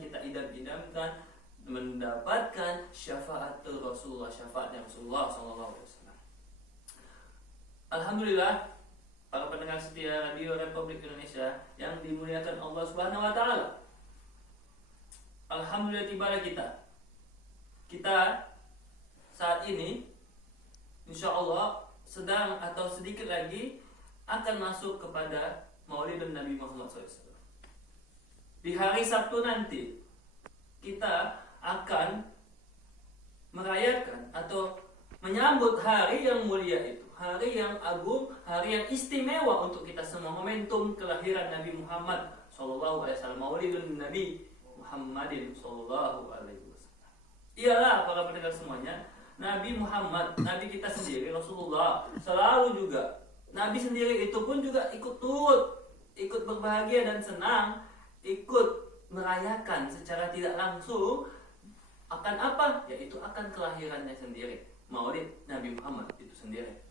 kita idam-idamkan mendapatkan syafaat Rasulullah, syafaatnya Rasulullah SAW. Alhamdulillah, para pendengar setia Radio Republik Indonesia yang dimuliakan Allah Subhanahu wa taala. Alhamdulillah tibalah kita saat ini insya Allah sedang atau sedikit lagi akan masuk kepada Maulid Nabi Muhammad SAW. Di hari Sabtu nanti kita akan merayakan atau menyambut hari yang mulia itu, hari yang agung, hari yang istimewa untuk kita semua, momentum kelahiran Nabi Muhammad SAW, Maulidun Nabi Muhammadin SAW. Iyalah para pendengar semuanya, Nabi Muhammad, Nabi kita sendiri, Rasulullah, selalu juga Nabi sendiri itu pun juga ikut berbahagia dan senang, ikut merayakan secara tidak langsung akan apa? Yaitu akan kelahirannya sendiri, Maulid Nabi Muhammad itu sendiri.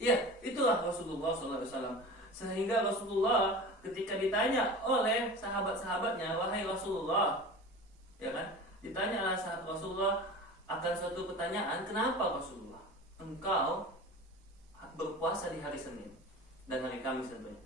Iya, itulah Rasulullah SAW. Sehingga Rasulullah ketika ditanya oleh sahabat-sahabatnya, wahai Rasulullah, ya kan? Ditanya oleh sahabat Rasulullah akan suatu pertanyaan, kenapa Rasulullah engkau berpuasa di hari Senin dan hari Kamis tentunya?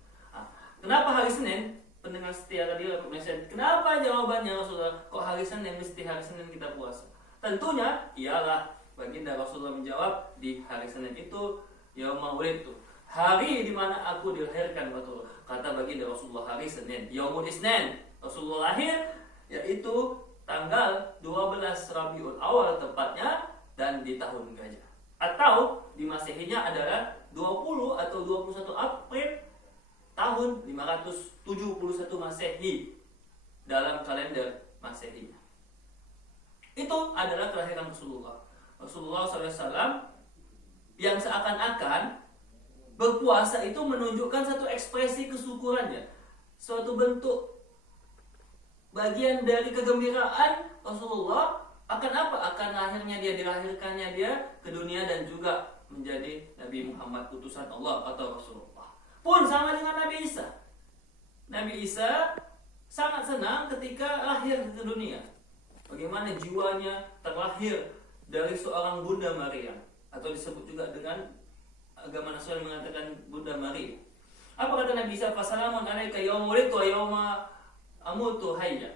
Kenapa hari Senin? Pendengar setia Radio Indonesia, kenapa jawabannya Rasulullah? Kok hari Senin mesti hari Senin kita puasa? Tentunya ialah baginda Rasulullah menjawab, di hari Senin itu Yaumul Wulidtu, hari di mana aku dilahirkan. Betul kata baginda Rasulullah, hari Senin, Yaumul Isnin, Rasulullah lahir yaitu tanggal 12 Rabiul Awal tepatnya, dan di tahun gajah, atau di Masehinya adalah 20 atau 21 April tahun 571 Masehi dalam kalender Masehinya. Itu adalah kelahiran Rasulullah SAW, yang seakan-akan berpuasa itu menunjukkan satu ekspresi kesyukurannya, suatu bentuk bagian dari kegembiraan Rasulullah akan apa? Akan lahirnya dia, dilahirkannya dia ke dunia dan juga menjadi Nabi Muhammad utusan Allah atau Rasulullah. Pun sama dengan Nabi Isa. Nabi Isa sangat senang ketika lahir ke dunia. Bagaimana jiwanya terlahir dari seorang Bunda Maria, atau disebut juga dengan agama Nasrani mengatakan Bunda Maria. Apa kata Nabi Isa? Fassalamun alaika yauma wulidtu wa yauma amutu hayya.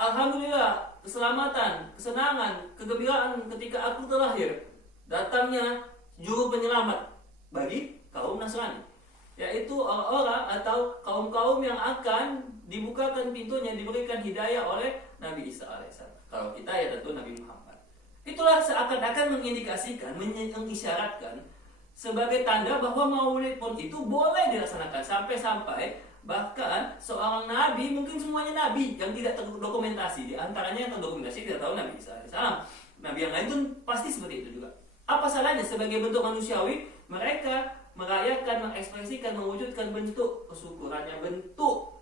Alhamdulillah, keselamatan, kesenangan, kegembiraan ketika aku terlahir. Datangnya juru penyelamat bagi kaum Nasrani, yaitu orang-orang atau kaum-kaum yang akan dibukakan pintunya, diberikan hidayah oleh Nabi Isa alaihissalam. Kalau kita ya tentu Nabi Muhammad. Itulah seakan-akan mengindikasikan, mengisyaratkan sebagai tanda bahwa maulid pun itu boleh dilaksanakan. Sampai-sampai bahkan seorang nabi, mungkin semuanya nabi yang tidak terdokumentasi, di antaranya yang terdokumentasi kita tahu Nabi Isa alaihissalam. Nabi yang lain pun pasti seperti itu juga. Apa salahnya sebagai bentuk manusiawi mereka merayakan, mengekspresikan, mewujudkan bentuk kesyukurannya, bentuk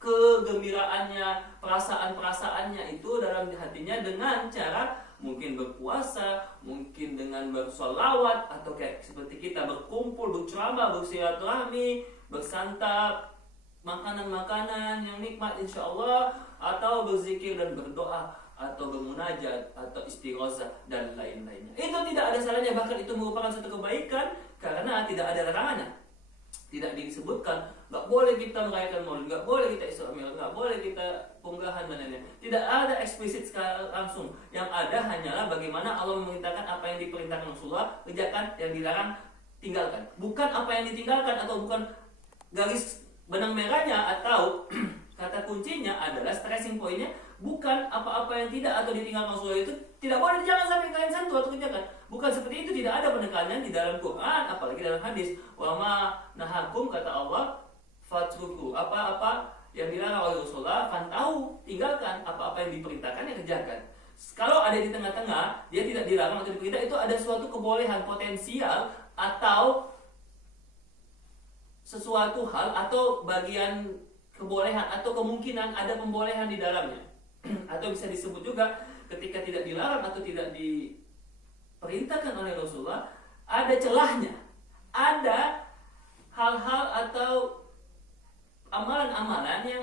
kegembiraannya, perasaan-perasaannya itu dalam hatinya dengan cara mungkin berpuasa, mungkin dengan bersolawat, atau kayak seperti kita berkumpul, berceramah, bersilaturahmi, bersantap makanan-makanan yang nikmat insya Allah, atau berzikir dan berdoa, atau bermunajat, atau istighosah dan lain-lainnya. Itu tidak ada salahnya, bahkan itu merupakan satu kebaikan karena tidak ada larangannya. Tidak disebutkan nggak boleh kita merayakan maulid, nggak boleh kita Isra Mi'raj, nggak boleh kita punggahan dan lain-lain. Tidak ada eksplisit secara langsung. Yang ada hanyalah bagaimana Allah memerintahkan apa yang diperintahkan Rasulullah kerjakan, yang dilarang tinggalkan. Bukan apa yang ditinggalkan, atau bukan garis benang merahnya, atau kata kuncinya adalah stressing pointnya bukan apa-apa yang tidak atau ditinggalkan Rasulullah itu tidak boleh, jangan sampai kalian sentuh atau kerjakan. Bukan seperti itu, tidak ada penekanannya di dalam Quran, apalagi dalam hadis. Wa ma nahakum, kata Allah, fatruku, apa-apa yang dilarang oleh Rasulullah fantahu, tinggalkan. Apa-apa yang diperintahkan yang kerjakan. Kalau ada di tengah-tengah, dia tidak dilarang atau diperintah, itu ada suatu kebolehan potensial atau sesuatu hal atau bagian kebolehan atau kemungkinan ada pembolehan di dalamnya. Atau bisa disebut juga ketika tidak dilarang atau tidak diperintahkan oleh Rasulullah, ada celahnya, ada hal-hal atau amalan-amalan yang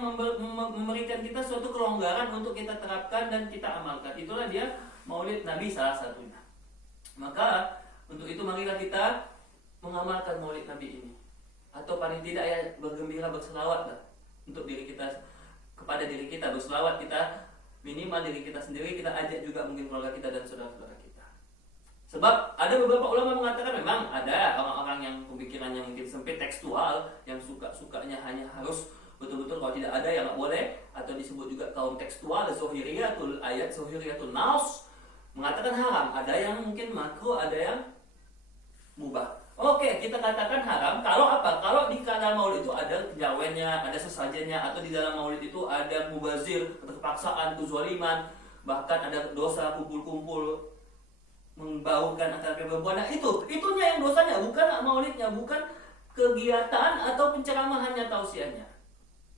memberikan kita suatu kelonggaran untuk kita terapkan dan kita amalkan. Itulah dia Maulid Nabi salah satunya. Maka untuk itu marilah kita mengamalkan Maulid Nabi ini, atau paling tidak ya bergembira, berselawat lah untuk diri kita, kepada diri kita, berselawat kita, minimal diri kita sendiri, kita ajak juga mungkin keluarga kita dan saudara-saudara kita. Sebab ada beberapa ulama mengatakan memang ada orang-orang yang pemikirannya mungkin sempit, tekstual, yang suka-sukanya hanya harus betul-betul, kalau tidak ada ya nggak boleh, atau disebut juga kaum tekstual, zohiriyatul ayat, zohiriyatul naus, mengatakan haram. Ada yang mungkin makruh, ada yang mubah. Oke, kita katakan haram kalau apa? Kalau di dalam maulid itu ada kejawennya, ada sesajennya, atau di dalam maulid itu ada mubazir, keterpaksaan, kezaliman, bahkan ada dosa kumpul-kumpul membaukan antara perempuan. Nah itunya yang dosanya, bukan maulidnya, bukan kegiatan atau penceramahannya, tausiahnya.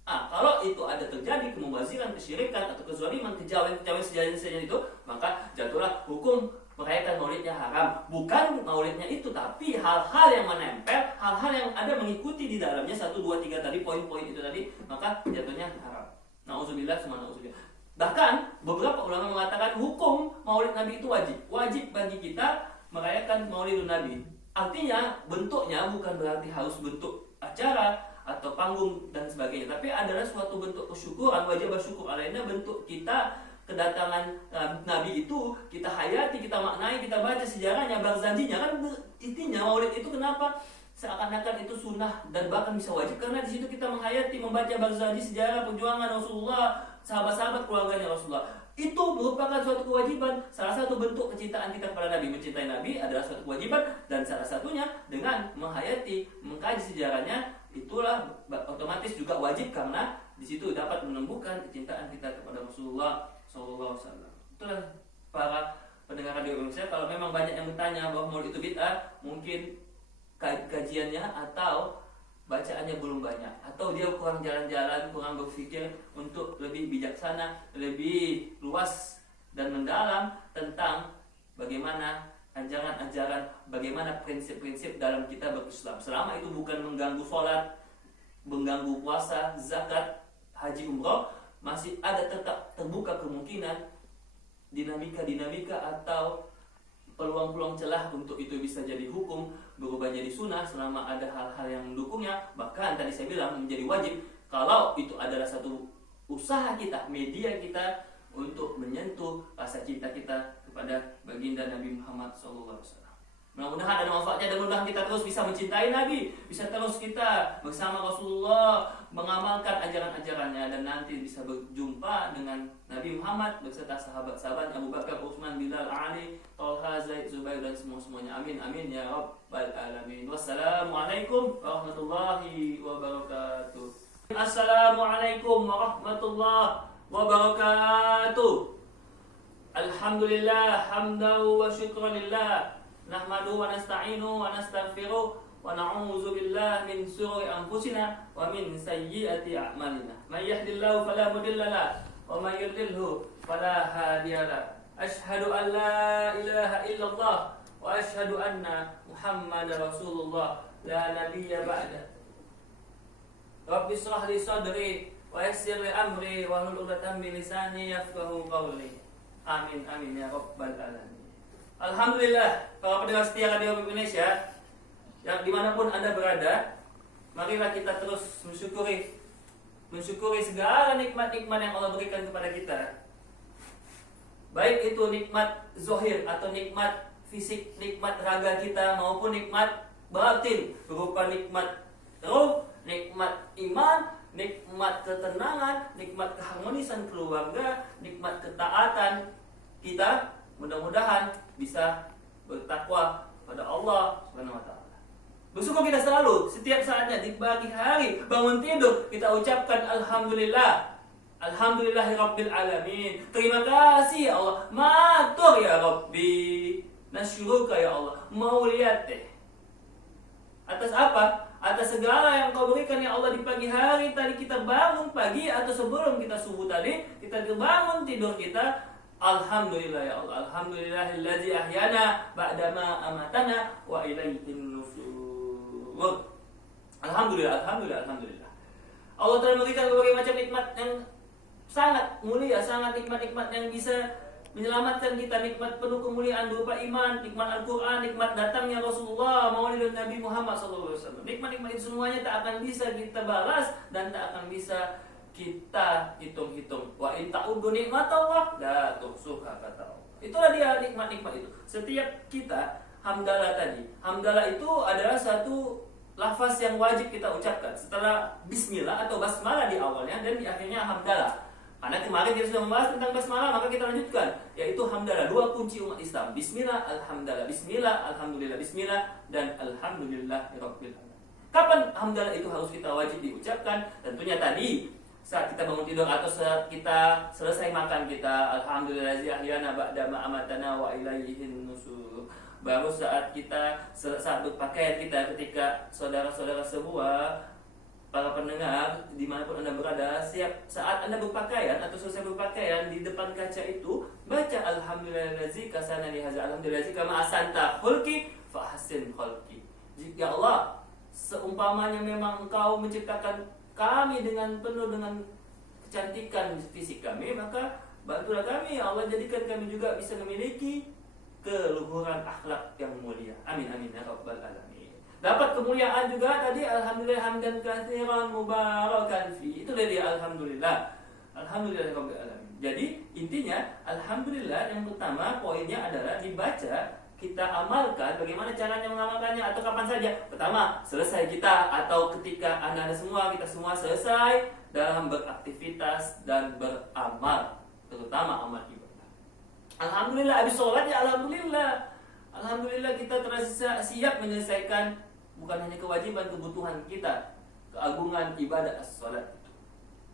Kalau itu ada terjadi kemubaziran, kesyirikan atau kezaliman, kejawen sejajen itu, maka jatuhlah hukum merayakan maulidnya haram. Bukan maulidnya itu, tapi hal-hal yang menempel, hal-hal yang ada mengikuti di dalamnya, 1, 2, 3 tadi, poin-poin itu tadi, maka jatuhnya haram. Na'udzubillah, semua na'udzubillah. Bahkan beberapa ulama mengatakan hukum maulid Nabi itu wajib bagi kita merayakan maulidun Nabi. Artinya bentuknya bukan berarti harus bentuk acara atau panggung dan sebagainya, tapi adalah suatu bentuk kesyukuran, wajib bersyukur alaina, bentuk kita kedatangan Nabi itu kita hayati, kita maknai, kita baca sejarahnya, barzanjinya. Kan intinya maulid itu kenapa seakan-akan itu sunnah dan bahkan bisa wajib, karena di situ kita menghayati, membaca barzanji, sejarah perjuangan Rasulullah, sahabat-sahabat keluarganya Rasulullah. Itu merupakan suatu kewajiban, salah satu bentuk kecintaan kita kepada Nabi. Mencintai Nabi adalah suatu kewajiban, dan salah satunya dengan menghayati, mengkaji sejarahnya, itulah otomatis juga wajib, karena di situ dapat menumbuhkan kecintaan kita kepada Rasulullah Sallallahu Alaihi Wasallam. Itulah para pendengar radio Indonesia. Kalau memang banyak yang bertanya bahwa maulid itu bid'ah, mungkin kajiannya atau bacaannya belum banyak, atau dia kurang jalan-jalan, kurang berpikir untuk lebih bijaksana, lebih luas dan mendalam tentang bagaimana ajaran-ajaran, bagaimana prinsip-prinsip dalam kita berislam. Selama itu bukan mengganggu sholat, mengganggu puasa, zakat, haji, umroh, masih ada tetap terbuka kemungkinan dinamika atau peluang-peluang celah untuk itu bisa jadi hukum, berubah jadi sunnah selama ada hal-hal yang mendukungnya. Bahkan tadi saya bilang menjadi wajib kalau itu adalah satu usaha kita, media kita untuk menyentuh rasa cinta kita kepada baginda Nabi Muhammad SAW. Mudah-mudahan ada manfaatnya, dan mudah-mudahan kita terus bisa mencintai Nabi, bisa terus kita bersama Rasulullah mengamalkan ajaran-ajarannya, dan nanti bisa berjumpa dengan Nabi Muhammad beserta sahabat-sahabat Abu Bakar, Utsman, Bilal, Ali, Thalha, Zaid, Zubair, dan semuanya. Amin amin ya rabbal alamin. Wassalamualaikum warahmatullahi wabarakatuh. Assalamualaikum warahmatullahi wabarakatuh. Alhamdulillah hamdan wa syukran lillah. Nahmaduhu wa nasta'inuhu wa nastaghfiruh wa na'udzu billahi min shururi anfusina wa min sayyiati a'malina. May yahdihillahu fala mudilla lahu wa may yudlilhu fala hadiya lahu. Asyhadu an la ilaha illallah wa asyhadu anna Muhammadar Rasulullah la nabiyya ba'da. Rabbi shrah li sadri wa yassir li amri wa hlul 'uqdatam min lisani yafqahu qawli. Amin amin ya rabbal alamin. Alhamdulillah, para pendengar setia Radio Indonesia yang dimanapun Anda berada, marilah kita terus mensyukuri segala nikmat-nikmat yang Allah berikan kepada kita. Baik itu nikmat zohir atau nikmat fisik, nikmat raga kita, maupun nikmat batin berupa nikmat roh, nikmat iman, nikmat ketenangan, nikmat keharmonisan keluarga, nikmat ketaatan kita. Mudah-mudahan bisa bertakwa pada Allah Subhanahu wa taala. Bersyukur kita selalu, setiap saatnya, di pagi hari, bangun tidur, kita ucapkan alhamdulillah. Alhamdulillahirabbil alamin. Terima kasih ya Allah. Matur ya Rabbi. Nasyuruka ya Allah. Mau lihat deh. Atas apa? Atas segala yang Kau berikan ya Allah di pagi hari tadi, kita bangun pagi atau sebelum kita subuh tadi, kita bangun tidur kita. Alhamdulillah ya Allah. Alhamdulillahilladzi ahyana ba'dama amatana wa ilaihin nusyur. Alhamdulillah. Allah telah memberikan berbagai macam nikmat yang sangat mulia, sangat nikmat-nikmat yang bisa menyelamatkan kita, nikmat penuh kemuliaan berupa iman, nikmat Al-Quran, nikmat datangnya Rasulullah, maulidun Nabi Muhammad SAW. Nikmat-nikmat itu semuanya tak akan bisa kita balas dan tak akan bisa kita hitung-hitung. Wa in ta'uddu nikmatallah la tuhsuha, kata Allah. Itulah dia nikmat-nikmat itu. Setiap kita hamdalah tadi. Hamdalah itu adalah satu lafaz yang wajib kita ucapkan setelah bismillah atau basmalah di awalnya dan di akhirnya hamdalah. Karena kemarin kita sudah membahas tentang basmalah, maka kita lanjutkan, yaitu hamdalah, dua kunci umat Islam. Bismillah, alhamdulillah, bismillah, alhamdulillah, bismillah, dan alhamdulillah rabbil alamin. Kapan hamdalah itu harus kita wajib diucapkan? Tentunya tadi saat kita bangun tidur atau saat kita selesai makan kita, alhamdulillazi ahyana ba'da ma amatana wa ilaihin nusur. Baru saat berpakaian kita, ketika saudara-saudara semua, para pendengar dimanapun Anda berada, saat Anda berpakaian atau selesai berpakaian, di depan kaca itu baca alhamdulillazi kasana li hadza, alhamdulillazi kama asanta khulqi fa ahsin khulqi. Ya Allah, seumpamanya memang Engkau menciptakan kami dengan penuh dengan kecantikan fisik kami, maka bantulah kami ya Allah, jadikan kami juga bisa memiliki keluhuran akhlak yang mulia. Amin amin ya rabbal alamin. Dapat kemuliaan juga tadi, alhamdulillah hamdan katsiran mubarakan fi. Itu dari alhamdulillah. Alhamdulillah rabbil alamin. Jadi intinya alhamdulillah yang pertama poinnya adalah dibaca, kita amalkan. Bagaimana caranya mengamalkannya atau kapan saja? Pertama, selesai kita atau ketika Anda semua, kita semua selesai dalam beraktivitas dan beramal, terutama amal ibadah. Alhamdulillah habis sholat ya alhamdulillah. Alhamdulillah kita terasa siap menyelesaikan bukan hanya kewajiban, kebutuhan kita, keagungan ibadah as-sholat itu.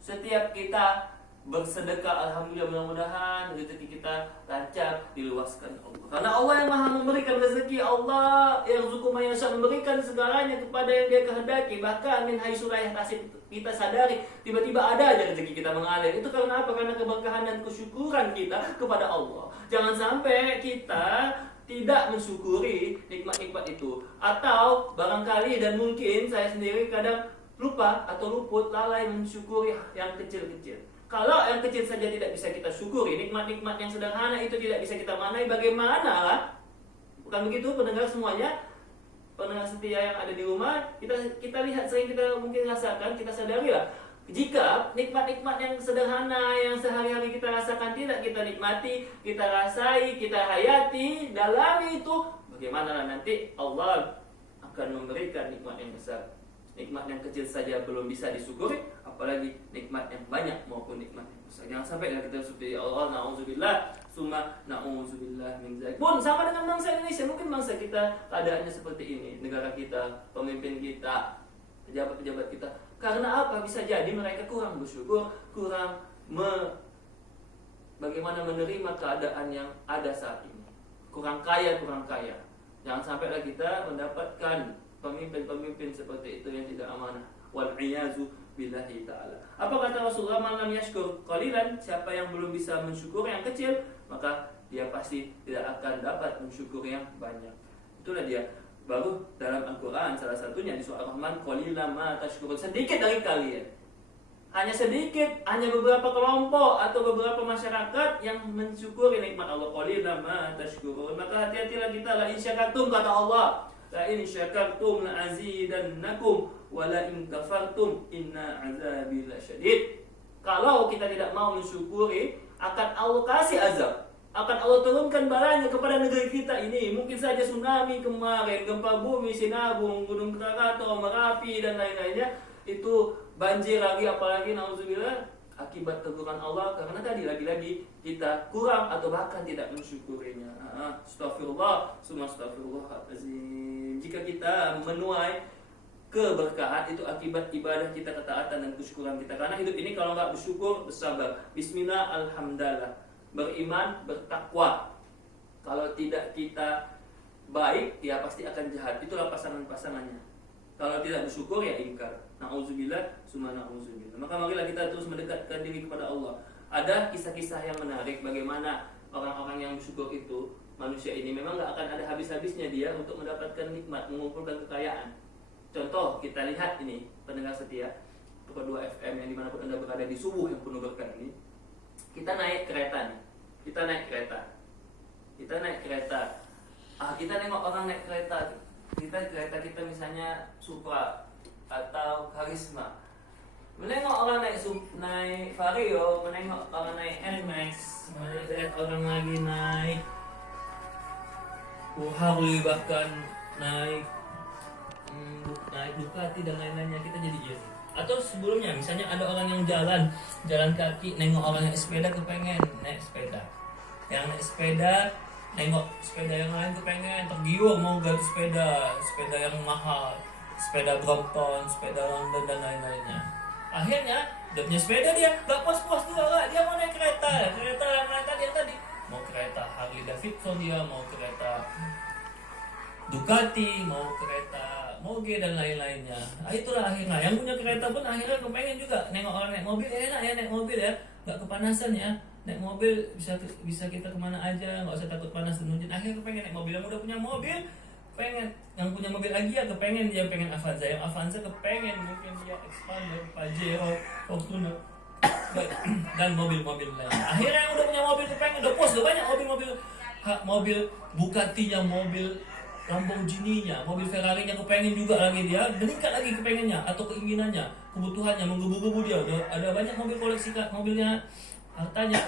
Setiap kita bersedekah, alhamdulillah, mudah-mudahan rezeki kita lancar, diluaskan Allah. Karena Allah yang maha memberikan rezeki, Allah yang zukumah yang memberikan segalanya kepada yang dia kehendaki. Bahkan min haitsu la yahtasib, kita sadari tiba-tiba ada aja rezeki kita mengalir. Itu karena apa? Karena keberkahan dan kesyukuran kita kepada Allah. Jangan sampai kita tidak mensyukuri nikmat-nikmat itu. Atau barangkali dan mungkin saya sendiri kadang lupa atau luput, lalai mensyukuri yang kecil-kecil. Kalau yang kecil saja tidak bisa kita syukuri, nikmat-nikmat yang sederhana itu tidak bisa kita manai, bagaimana lah? Bukan begitu pendengar semuanya? Pendengar setia yang ada di rumah, kita lihat, sering kita mungkin rasakan, kita sadari lah. Jika nikmat-nikmat yang sederhana yang sehari-hari kita rasakan tidak kita nikmati, kita rasai, kita hayati, dalami itu, bagaimana lah nanti Allah akan memberikan nikmat yang besar. Nikmat yang kecil saja belum bisa disyukuri, apalagi nikmat yang banyak maupun nikmat yang besar. Jangan sampai kita seperti Allah, na'udzubillah, summa na'udzubillah min dzalik. Pun sama dengan bangsa Indonesia, mungkin bangsa kita keadaannya seperti ini, negara kita, pemimpin kita, pejabat-pejabat kita. Karena apa? Bisa jadi mereka kurang bersyukur, bagaimana menerima keadaan yang ada saat ini. Kurang kaya. Jangan sampailah kita mendapatkan pemimpin-pemimpin seperti itu yang tidak amanah. Wal-'iyazu billahi ta'ala. Apa kata Rasulullah? Man lam yashkur qalilan, siapa yang belum bisa mensyukur yang kecil, maka dia pasti tidak akan dapat mensyukur yang banyak. Itulah dia. Baru dalam Al-Quran salah satunya di surah Ar-Rahman, qalilan ma tashkurun, sedikit dari kalian, hanya sedikit, hanya beberapa kelompok atau beberapa masyarakat yang mensyukuri nikmat Allah. Qalilan ma tashkurun. Maka hati-hatilah kita. La in syakartum, kata Allah, la in syakartum la azidannakum wa la in kafartum inna azabi lasyadid. Kalau kita tidak mau mensyukuri, akan Allah kasih azab, akan Allah turunkan balanya kepada negeri kita ini. Mungkin saja tsunami kemarin, gempa bumi, Sinabung, Gunung Krakatau, Merapi dan lain-lainnya, itu banjir lagi, apalagi na'udzubillah akibat teguran Allah karena tadi lagi-lagi kita kurang atau bahkan tidak mensyukurinya. Astagfirullah, summa astagfirullahaladzim. Jika kita menuai keberkahan itu akibat ibadah kita, ketaatan dan kesyukuran kita. Karena hidup ini kalau nggak bersyukur, bersabar, bismillah, alhamdulillah, beriman, bertakwa. Kalau tidak kita baik, ya pasti akan jahat. Itulah pasangan-pasangannya. Kalau tidak bersyukur, ya ingkar. Na'udzubillah, summa na'udzubillah. Maka marilah kita terus mendekatkan diri kepada Allah. Ada kisah-kisah yang menarik bagaimana orang-orang yang bersyukur itu, manusia ini memang gak akan ada habis-habisnya dia untuk mendapatkan nikmat, mengumpulkan kekayaan. Contoh, kita lihat ini, pendengar setia, 102 FM yang dimanapun Anda berada di subuh yang penuh berkah ini, kita naik kereta nih. Kita naik kereta. Kita nengok orang naik kereta. Kereta kita misalnya Supra atau Karisma. Menengok orang naik Vario, menengok orang naik Nmax, melihat orang lagi naik Harley, bahkan naik Ducati dan lain-lainnya, kita jadi iya. Atau sebelumnya misalnya ada orang yang jalan kaki, nengok orang naik sepeda, kepengen naik sepeda. Yang naik sepeda nengok sepeda yang lain, kepengen tergiur mau ganti sepeda yang mahal, sepeda Brompton, sepeda London dan lain-lainnya. Akhirnya dia punya sepeda, dia gak puas-puas juga lah, dia mau naik kereta yang tadi mau kereta Harley Davidson, dia mau kereta Ducati, mau kereta Moge dan lain-lainnya. Itulah akhirnya yang punya kereta pun akhirnya kepengen juga nengok orang naik mobil, enak ya naik mobil ya, gak kepanasan ya, naik mobil bisa kita kemana aja, nggak usah takut panas dan hujan. Akhirnya kepengen naik mobil. Yang udah punya mobil pengen, yang punya mobil lagi ya kepengen, dia pengen Avanza, yang Avanza kepengen mungkin dia Expander, Pajero, Fortuner dan mobil-mobil lain. Akhirnya yang udah punya mobil kepengen, udah puas, udah banyak mobil Bugatti-nya, mobil Lamborghini-nya, mobil Ferrari-nya kepengen juga lagi, dia meningkat lagi kepengennya atau keinginannya, kebutuhannya menggebu-gebu, dia udah ada banyak mobil koleksi mobilnya, hartanya,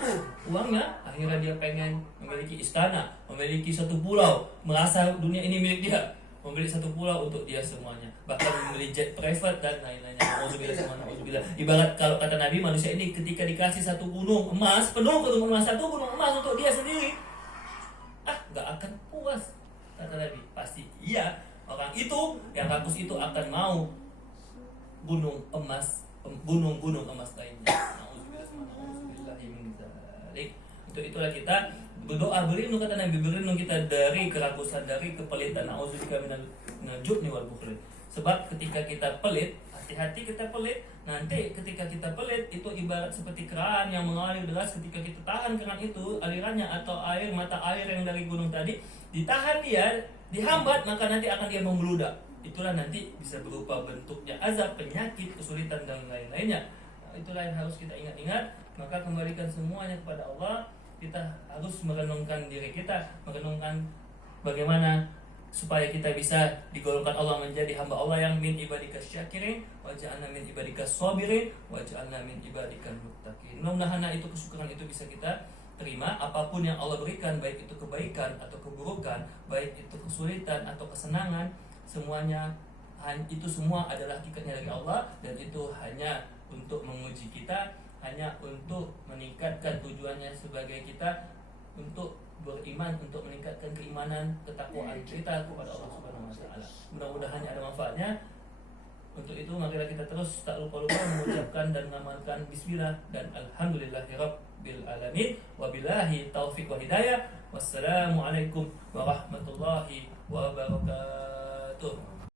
uangnya. Akhirnya dia pengen memiliki istana, memiliki satu pulau, merasa dunia ini milik dia, memiliki satu pulau untuk dia semuanya, bahkan memiliki jet private dan lain-lainnya. Alhamdulillah. Ibarat kalau kata Nabi, manusia ini ketika dikasih satu gunung emas, satu gunung emas untuk dia sendiri, gak akan puas. Kata Nabi, pasti iya, orang itu yang rakus itu akan mau gunung emas lainnya. Itulah kita berdoa, berlindung, kata Nabi, berlindung kita dari kerakusan, dari kepelitan. Nauzubillah minal jubni wal bukhl. Sebab ketika kita pelit, hati-hati kita pelit. Nanti ketika kita pelit itu ibarat seperti keran yang mengalir deras. Ketika kita tahan keran itu, alirannya atau mata air yang dari gunung tadi ditahan, dia dihambat, maka nanti akan dia membeludak. Itulah nanti bisa berupa bentuknya azab, penyakit, kesulitan dan lain-lainnya. Itulah yang harus kita ingat-ingat. Maka kembalikan semuanya kepada Allah. Kita harus merenungkan diri kita, merenungkan bagaimana supaya kita bisa digolongkan Allah menjadi hamba Allah yang min ibadika syakirin, wa ja'alna min ibadika sabirin, wa ja'alna min ibadikal muttaqin. Mudah-mudahan itu kesyukuran itu bisa kita terima. Apapun yang Allah berikan, baik itu kebaikan atau keburukan, baik itu kesulitan atau kesenangan, semuanya itu semua adalah hakikatnya dari Allah, dan itu hanya untuk menguji kita, hanya untuk meningkatkan tujuannya sebagai kita untuk beriman, untuk meningkatkan keimanan, ketakwaan kita kepada Allah Subhanahu wa taala. Mudah-mudahan ada manfaatnya. Untuk itu marilah kita terus tak lupa mengucapkan dan mengamalkan bismillah dan alhamdulillahirabbil alamin. Wabillahi taufik wa hidayah. Wassalamualaikum warahmatullahi wabarakatuh.